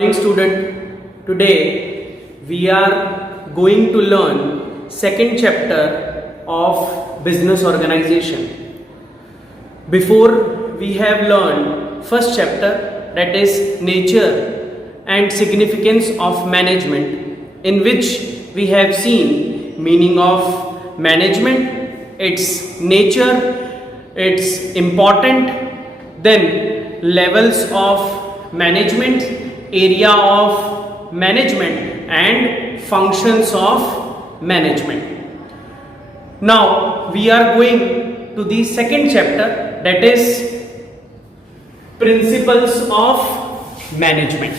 Morning student, today we are going to learn second chapter of business organization. Before we have learned first chapter, that is nature and significance of management, in which we have seen meaning of management, its nature, its important, then levels of management, area of management and functions of management. Now we are going to the second chapter, that is principles of management.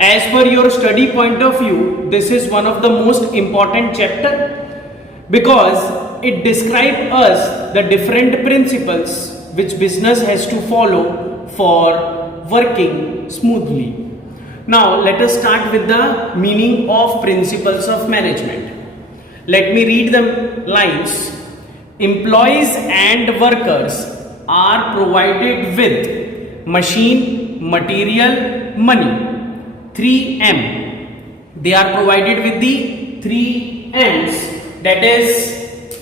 As per your study point of view, this is one of the most important chapter because it describes us the different principles which business has to follow for working smoothly. Now let us start with the meaning of principles of management. Let me read the lines. Employees and workers are provided with machine, material, money. 3M. They are provided with the 3 M's, that is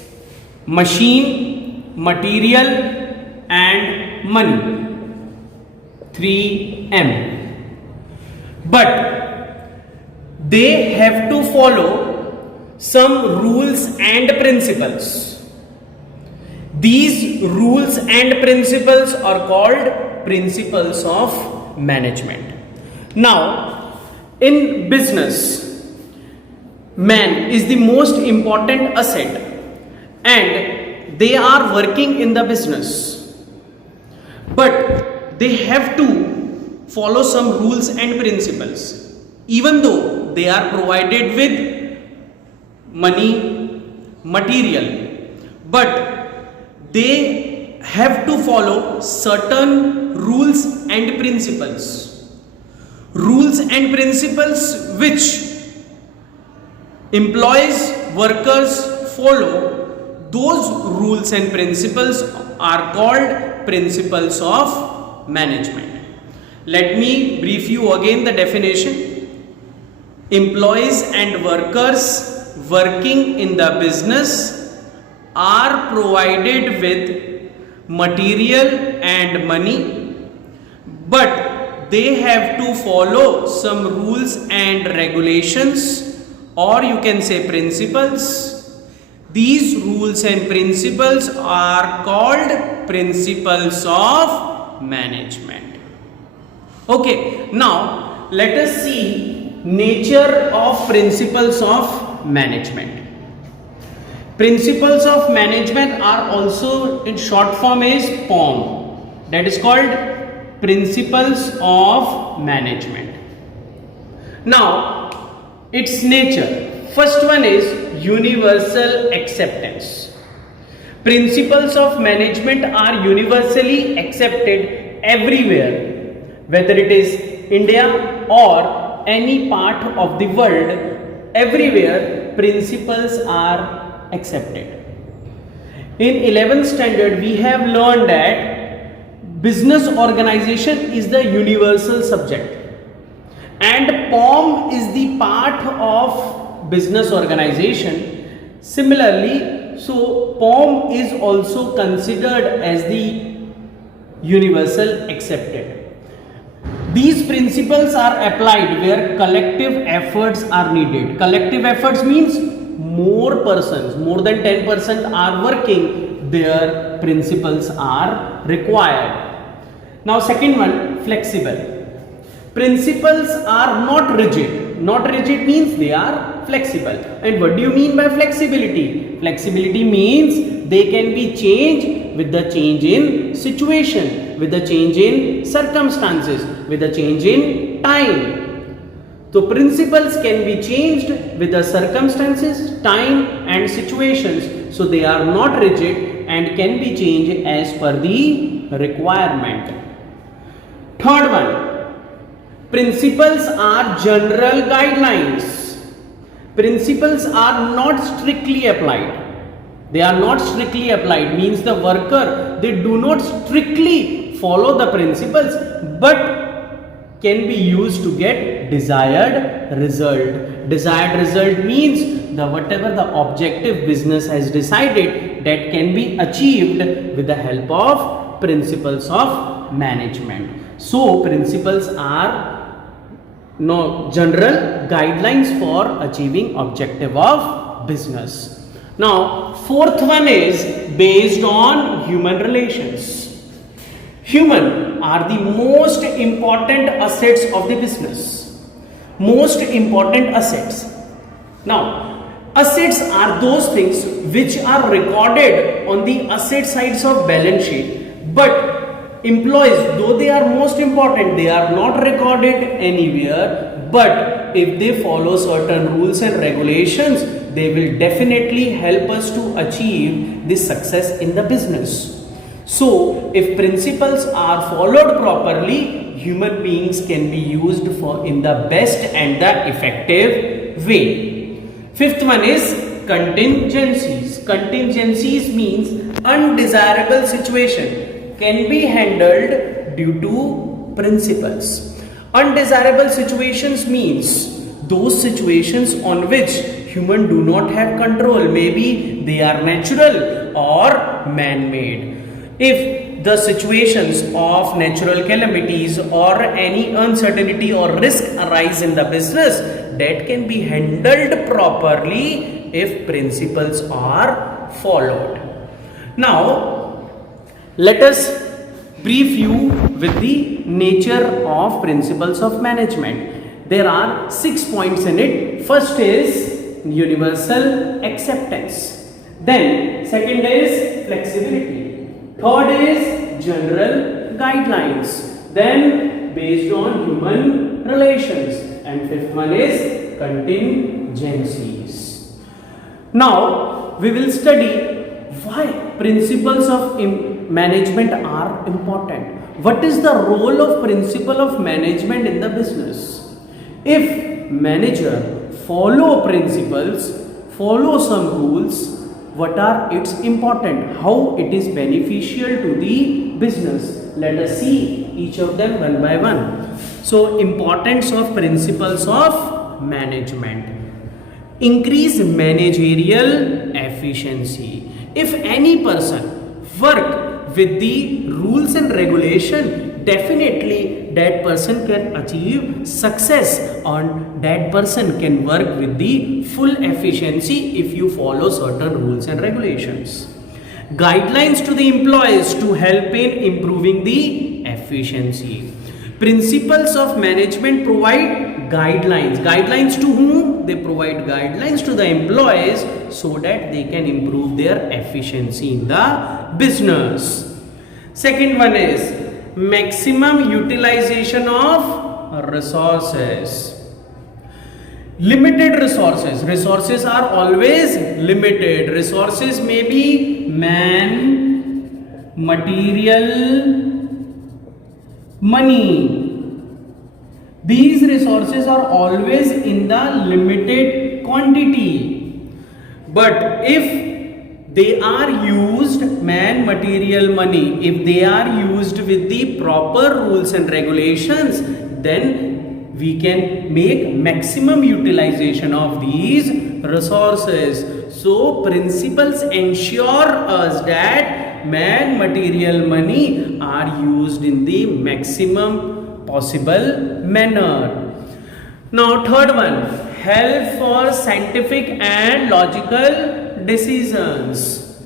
machine, material and money. 3M. But they have to follow some rules and principles. These rules and principles are called principles of management. Now, in business, man is the most important asset and they are working in the business. But they have to follow some rules and principles, even though they are provided with money, material, but they have to follow certain rules and principles. Rules and principles which employees, workers follow, those rules and principles are called principles of management. Let me brief you again the definition. Employees and workers working in the business are provided with material and money, but they have to follow some rules and regulations, or you can say principles. These rules and principles are called principles of management. Okay, now let us see nature of principles of management. Principles of management are also in short form is POM, that is called principles of management. Now its nature, first one is universal acceptance. Principles of management are universally accepted everywhere, whether it is India or any part of the world. Everywhere principles are accepted. In 11th standard we have learned that business organization is the universal subject and POM is the part of business organization. Similarly, so POM is also considered as the universal accepted. These principles are applied where collective efforts are needed. Collective efforts means more persons, more than 10% are working, their principles are required. Now second one, flexible. Principles are not rigid. Not rigid means they are flexible. And what do you mean by flexibility? Flexibility means they can be changed with the change in situation, with the change in circumstances, with the change in time. So principles can be changed with the circumstances, time and situations. So they are not rigid and can be changed as per the requirement. Third one, principles are general guidelines. Principles are not strictly applied. They are not strictly applied means the worker, they do not strictly follow the principles, but can be used to get desired result. Desired result means the whatever the objective business has decided, that can be achieved with the help of principles of management. So principles are general guidelines for achieving objective of business. Now fourth one is based on human relations. Human are the most important assets of the business. Most important assets. Now, assets are those things which are recorded on the asset sides of balance sheet. But employees, though they are most important, they are not recorded anywhere. But if they follow certain rules and regulations, they will definitely help us to achieve the success in the business. So, if principles are followed properly, human beings can be used for in the best and the effective way. Fifth one is contingencies. Contingencies means undesirable situation can be handled due to principles. Undesirable situations means those situations on which human do not have control. Maybe they are natural or man-made. If the situations of natural calamities or any uncertainty or risk arise in the business, that can be handled properly if principles are followed. Now, let us brief you with the nature of principles of management. There are 6 points in it. First is universal acceptance. Then second is flexibility. Third is general guidelines. Then based on human relations. And fifth one is contingencies. Now we will study why principles of management are important. What is the role of principle of management in the business? If manager follow principles, follow some rules, what are its important, how it is beneficial to the business. Let us see each of them one by one. So importance of principles of management. Increase managerial efficiency. If any person work with the rules and regulation, definitely that person can achieve success, and that person can work with the full efficiency if you follow certain rules and regulations. Guidelines to the employees to help in improving the efficiency. Principles of management provide guidelines. Guidelines to whom? They provide guidelines to the employees so that they can improve their efficiency in the business. Second one is maximum utilization of resources. Limited resources. Resources are always limited. Resources may be man, material, money. These resources are always in the limited quantity. But if they are used, man, material, money, if they are used with the proper rules and regulations, then we can make maximum utilization of these resources. So principles ensure us that man, material, money are used in the maximum possible manner. Now third one, help for scientific and logical decisions.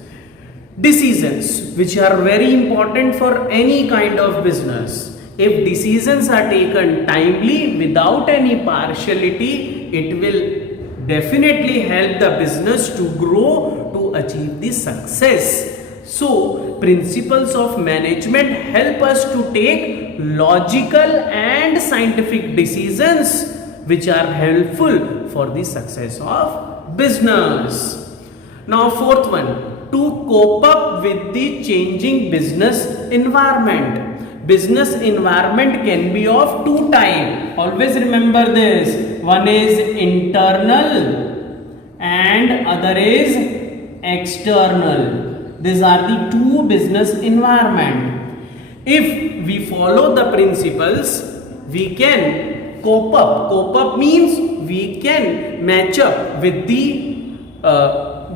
Decisions which are very important for any kind of business. If decisions are taken timely without any partiality, it will definitely help the business to grow, to achieve the success. So principles of management help us to take logical and scientific decisions which are helpful for the success of business. Now fourth one, to cope up with the changing business environment. Business environment can be of two types. Always remember this. One is internal and other is external. These are the two business environment. If we follow the principles, we can cope up. Cope up means we can match up with the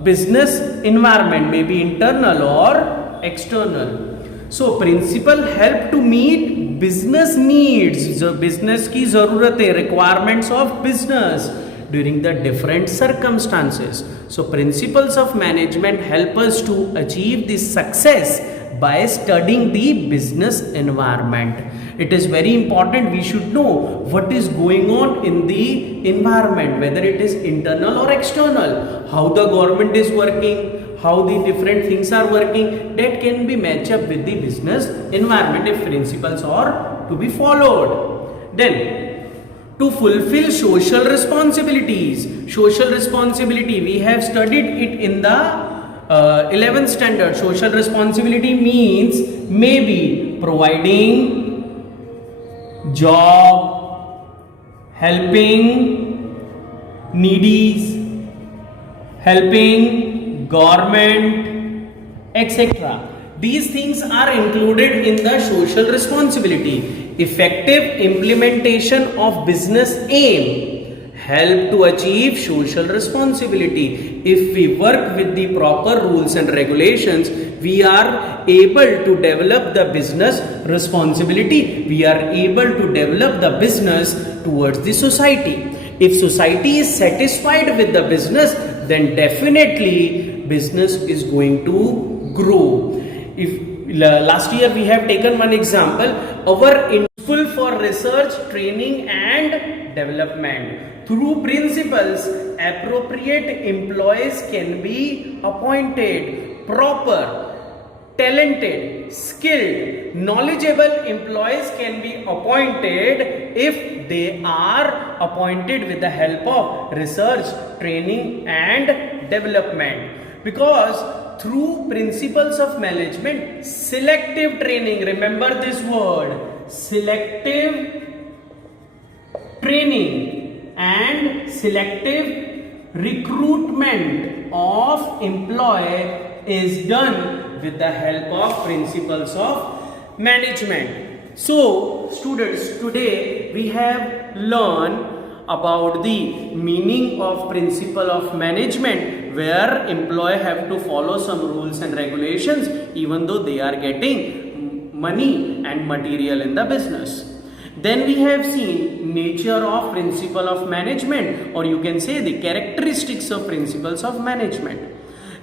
business environment, maybe internal or external. So principal help to meet business needs, जो business की ज़रूरतें, requirements of business during the different circumstances. So principles of management help us to achieve this success by studying the business environment. It is very important we should know what is going on in the environment, whether it is internal or external, how the government is working, how the different things are working. That can be matched up with the business environment if principles are to be followed. Then to fulfill social responsibilities. Social responsibility, we have studied it in the 11th standard. Social responsibility means maybe providing job, helping needies, helping government, etc. These things are included in the social responsibility. Effective implementation of business aim help to achieve social responsibility. If we work with the proper rules and regulations, we are able to develop the business responsibility. We are able to develop the business towards the society. If society is satisfied with the business, then definitely business is going to grow. If last year we have taken one example, our useful for research, training and development. Through principles, appropriate employees can be appointed. Proper, talented, skilled, knowledgeable employees can be appointed if they are appointed with the help of research, training and development. Because through principles of management, selective training, remember this word, selective training and selective recruitment of employee is done with the help of principles of management. So students, today we have learned about the meaning of principle of management, where employee have to follow some rules and regulations even though they are getting money and material in the business. Then we have seen nature of principle of management, or you can say the characteristics of principles of management.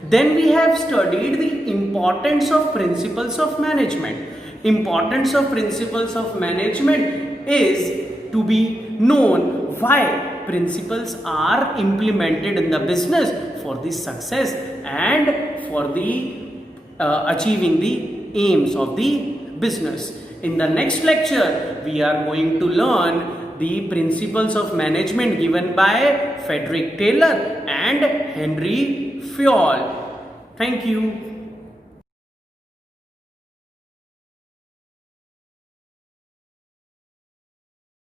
Then we have studied the importance of principles of management. Importance of principles of management is to be known why principles are implemented in the business for the success and for the achieving the aims of the business. In the next lecture, we are going to learn the principles of management given by Frederick Taylor and Henry Fayol. Thank you.